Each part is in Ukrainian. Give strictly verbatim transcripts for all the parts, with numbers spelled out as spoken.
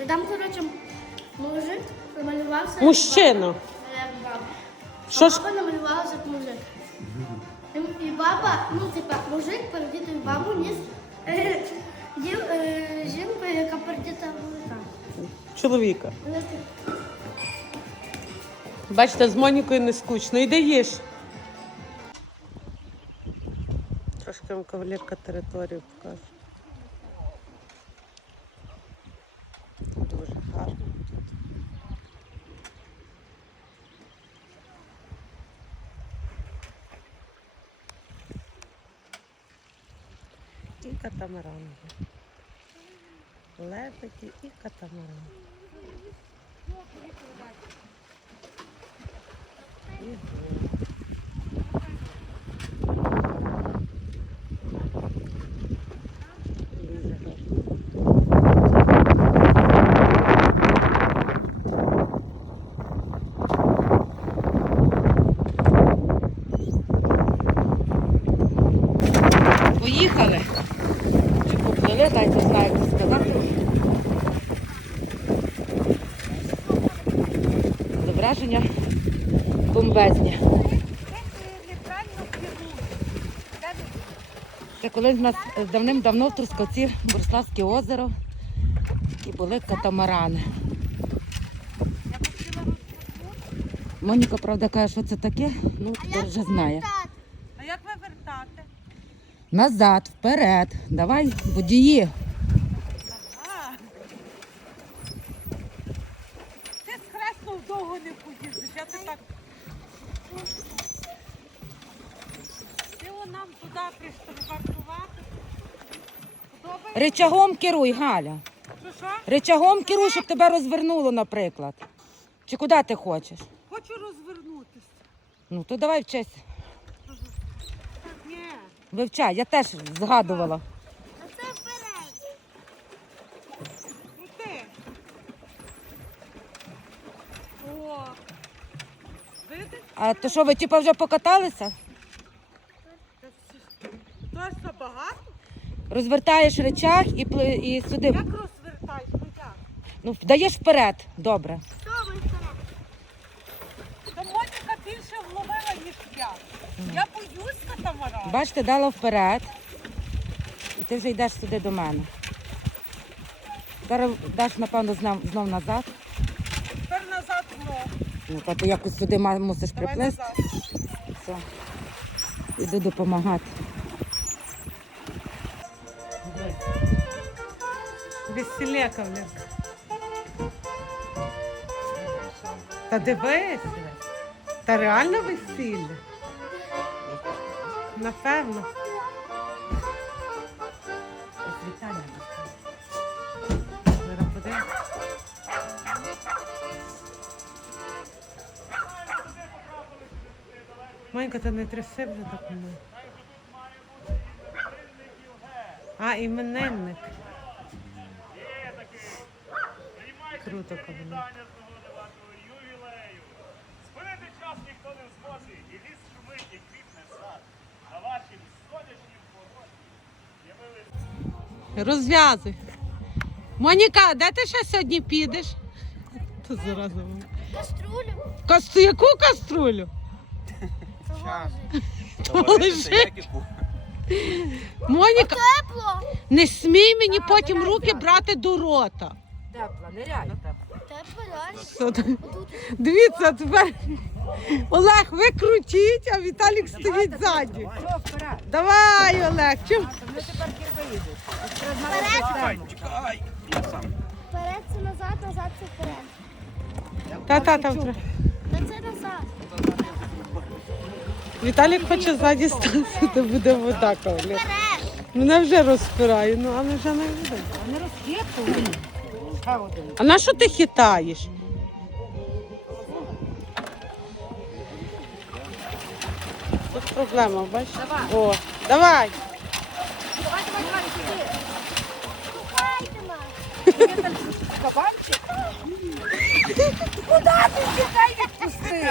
І там, коротше, мужик намалювався. Мужчина. Як баба. Що А ж? баба намалювалася як мужик. І- І баба, ну, типа, мужик передітий в бабу ніс е, дів, е, жінку, яка передіта в мужика. Чоловіка. Вона так, Бачите, з Монікою не скучно. Іди їж. Трошки вам кавалерка територію покаже. Дуже гарно тут. І катамаран. Лебеді і катамаран. І гори. Дуже гарно. Поїхали. Чи поплили, дайте знаю, як це сказати. Зображення бомбезні. Це колись у нас давним-давно в Трускавці Бориславське озеро і були катамарани. Моніка, правда, каже, що це таке, ну, хто вже знає. А як вивертати? Назад, вперед. Давай, водії. Ага. Ти схреснув довго не поїздиш, я ти так... Ти о нам туди пришвартувати. Подобається? Ричагом керуй, Галя. Що, що? Ричагом керуй, щоб тебе розвернуло, наприклад. Чи куди ти хочеш? Хочу розвернутися. Ну, то давай вчись. Ні. Вивчай, я теж згадувала. а це вперед. Крути. О. Видиш? А то що, ви типу вже покаталися? То ж забагато? Розвертаєш речах і, пли- і сюди. Як розвертаєш? Ну як? Ну, даєш вперед. Добре. Що ви вперед? Та Моніка більше вловила, ніж я. Я боюсь катамарана. Бачите, дала вперед. І ти вже йдеш сюди до мене. Зараз даш, напевно, знов, знов назад. Тепер назад знов. Ну, та ти якось сюди ма- мусиш Давай приплисти. назад. Все. Іду допомагати. Веселе, Кавленка. Та дивись. Та реально весілля. Напевно. Зараз подивимось. Манька, та не тряси вже так мене. А, іменинник. Круто, Кавленка. Спинити час ніхто не зможе, і ліс шумить, і квітне сад. На вашім сонячнім породі з'явились Розв'язуй. Моніка, де ти ще сьогодні підеш? То зараза. Каструлю. Кастру, яку каструлю? Лежи. Моніка, Тепло. не смій мені потім руки брати до рота. Тепло, нереально тепло. Тепло, реально. Що там? Дивіться, тепер Олег, ви крутіть, а Віталік стоїть ззаді. Що, вперед? Давай, Олег, чим? Ми тепер кір виїдеш. Чекай, я сам. Вперед це назад, назад це вперед. Та-та, там. Та це назад. Віталік хоче ззаді стати, то буде вода, Олег. Вперед. Мене вже розпирає, ну але вже не буде. А не розхитуй. Ще один. А на що ти хитаєш? Тут проблема, бачиш? Давай. О, давай. Давай, давай, давай, сюди. Шукайте нас. Кабанчик? Куди ти тікай відпустив?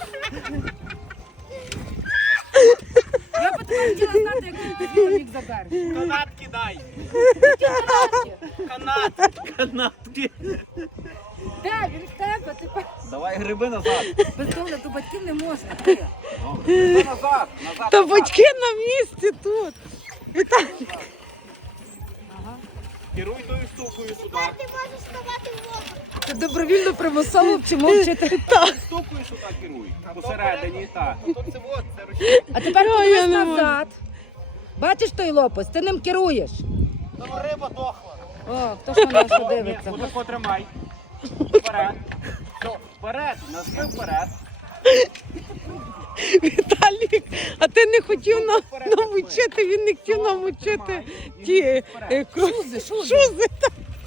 Я б тебе хотіла знати, як ти Віталік забереш. Канат кидай. Які канатки? Канат. Канат. батьки. Де він в тебе? Ти Давай гриби назад. без догляду батьків не можна. Ну, гриби назад, назад. Та назад. батьки на місці тут. Віталік. Керуй тою штукою сюди. Ти можеш ставати в воду. Ти добровільно примусово вчимо вчити. Штукою сюди керуй. Посередині, так. А тепер Ой, я подивись не можу. назад. Бачиш той лопасть, ти ним керуєш. Там риба дохла. О, хто ж на що Ні, дивиться? отако тримай. Вперед. Все, вперед, назви вперед. Віталік, а ти не хотів нам, нам учити, він не хотів нам учити ті е, кру- Шузи, шузи. шузи. та.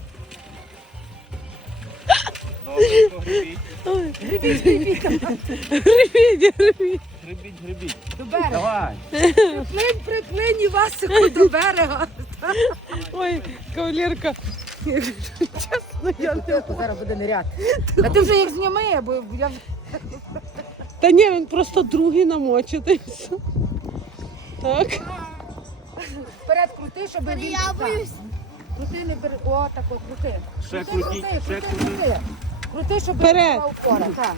Добре, то грибіть. Ой, Грибіть, грибіть там. Грибіть, грибіть. Грибіть, грибіть. До берега. Давай. Приплинь, приплинь, Івасику, до берега. Ой, кавалерка. Чесно, я не можу. Зараз буде ниряти. А ти вже їх зніми, бо я вже... Та ні, він просто другий намочить і все. Так. Вперед крути, щоб він... Я так. боюсь. Крути, не бери. О, так от, крути. Ще Крути, крутіть, крути, ще крути, крутіть. крути. Крути, щоб Вперед. була опора, так.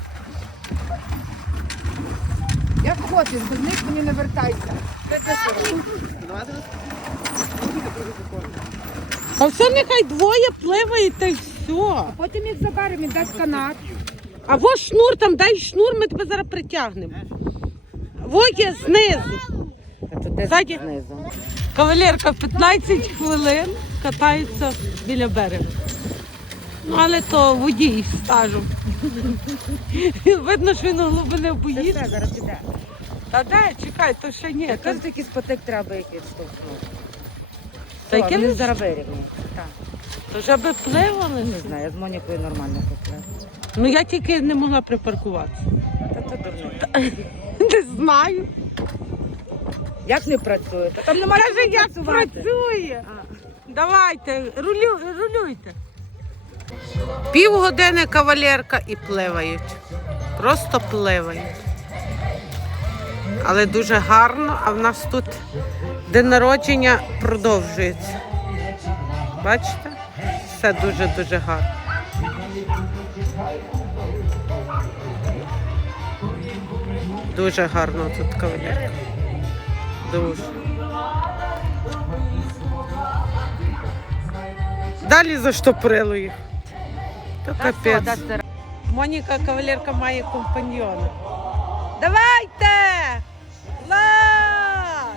Як хочеш, без них мені не вертайся. А все нехай двоє пливає та й все. Потім їх заберемо і дасть канат. А во шнур, там дай шнур, ми тебе зараз притягнемо. Во є знизу. Та туди Ззаді. знизу. Кавалерка п'ятнадцять хвилин катається біля берега. Ну, але то водій з стажем. Видно, що він глибини Це боїться. все, зараз піде. Та де, чекай, то ще ні. Та, Кажуть, якийсь потик треба їх відштовхнути. та Яким яким він зараз вирівняється? Так. то вже би пливали. Не знаю, я з Монікою нормально поплив. Ну я тільки не могла припаркуватися. Та то дурно. Не знаю. Як не працює? Та там немає Каже, як працювати. працює. Давайте, рулю, рулюйте. Півгодини кавалерка і пливають. Просто пливають. Але дуже гарно, а в нас тут день народження продовжується. Бачите? Все дуже-дуже гарно. Дуже гарно тут кавалерка. Дуже. Далі заштоприло їх. То капець. Моніка кавалерка має компаньйона. Давайте! Лад!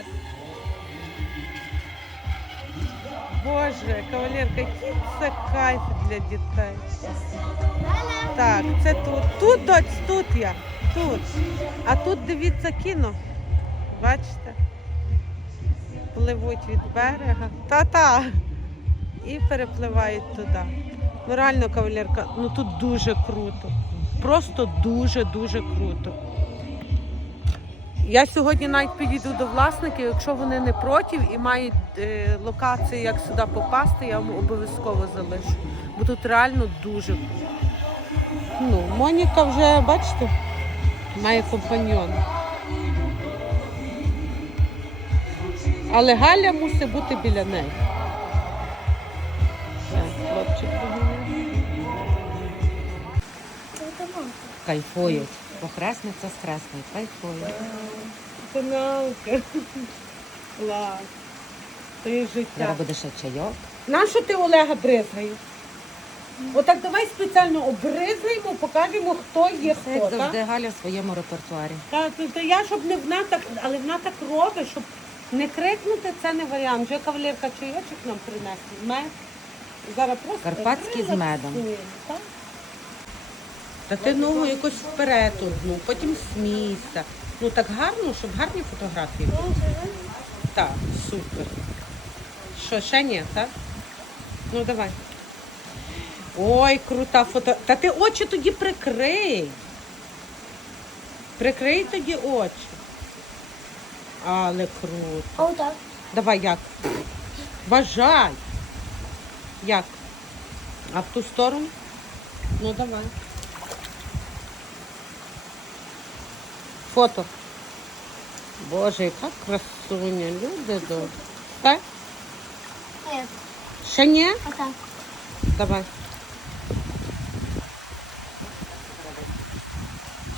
Боже, кавалерка, який це кайф для дітей. Так, це тут. Тут, доць, тут я. Тут. А тут дивіться кіно. Бачите? Пливуть від берега. Та-та. І перепливають туди. Ну реально, кавалерка, ну тут дуже круто. Просто дуже-дуже круто. Я сьогодні навіть підійду до власників, якщо вони не проти і мають е, локації, як сюди попасти, я вам обов'язково залишу. Бо тут реально дуже круто. Ну, Моніка вже, бачите, має компаньйона. Але Галя мусить бути біля неї. Так, хлопчик доганяє. Кайфують. Похресниця з хресною. Кайфують. Це наука. Клас. Це є життя. Зараз буде ще чайок. Нащо ти Олега бризгаєш? Отак давай спеціально обризгаємо, покажемо, хто є Це як хто. Так? завжди Галя в своєму репертуарі. Так, то, то я, щоб не вона так, але вона так робить, щоб не крикнути, це не варіант. Вже кавалерка чайочок нам принесли. Мед. Зараз просто Карпатський з медом. так? Та ти ногу якось вперед одну, потім смійся. Ну так гарно, щоб гарні фотографії були. Так, супер. Що, ще ні, так? Ну давай. Ой, крута фото. Та ти очі тоді прикрий. Прикрий тоді очі. Але круто. О, так. Давай як? Бажай. Як? А в ту сторону? Ну давай. Фото. Боже, яка красуня. Люди добрі. Так? Ні, Ще ні? отак. Давай.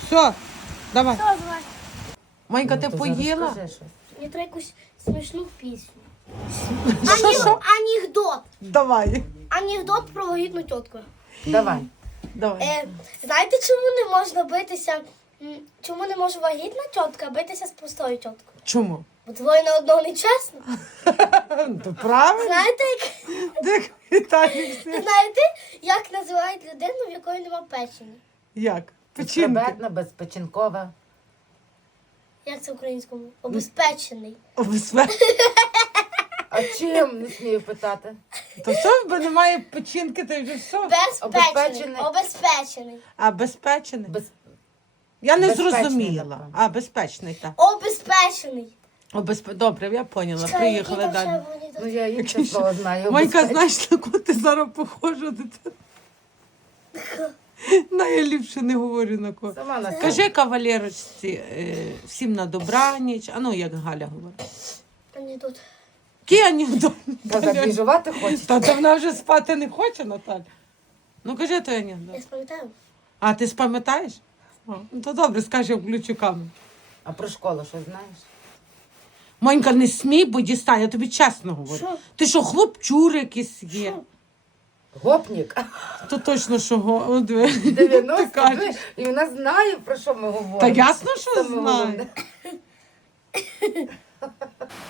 Все, давай. Що, давай. Монька, ти Ну, то поїла? зараз скажи щось. Мені треба якусь смішну пісню. Що, що? Анекдот. Давай. Анекдот про вагітну тітку. Давай. Давай. Е, знаєте, чому не можна битися? м, Чому не може вагітна тітка битися з простою тіткою? Чому? Бо двоє на одного не чесно. То правильно. Знаєте, як, Як Віталій всі. знаєте, як називають людину, в якої нема печені? Як? Печінки. Безпечна, безпечінкова. Як це українському? Обезпечений. Обезпе- А чим, не смію питати? То все, бо немає печінки, то й вже все. Безпечений. Обезпечений. Обезпечений. А безпечений? Без... Я не безпечний, зрозуміла. напевно. А, безпечний, так. Обезпечений. О, безпе... Добре, я поняла. Чекай, Приїхали які там далі. ще вони Ну тут? я інше слово знаю. Монька, Безпечний. знаєш, на кого ти зараз похожа, дитина? На, я ліпше не говорю на кого. Сама на себе. Кажи кавалерочці, е, всім на добраніч. А ну, як Галя говорить. Вони тут. Який анекдот? Та забіжувати хочеш? Та то вона вже спати не хоче, Наталя. Ну, кажи той анекдот. Я спам'ятаю. А, ти спам'ятаєш? О, ну, то добре, скажи, я включу камеру. А про школу що знаєш? Монька, не смій, бо дістань, я тобі чесно говорю. Що? Ти що, хлопчур якийсь є? Що? Гопнік. То точно, що го... О, диви. Ти дев'яносто кажеш. і вона знає, про що ми говоримо. Та ясно, що Саме знаю. головне.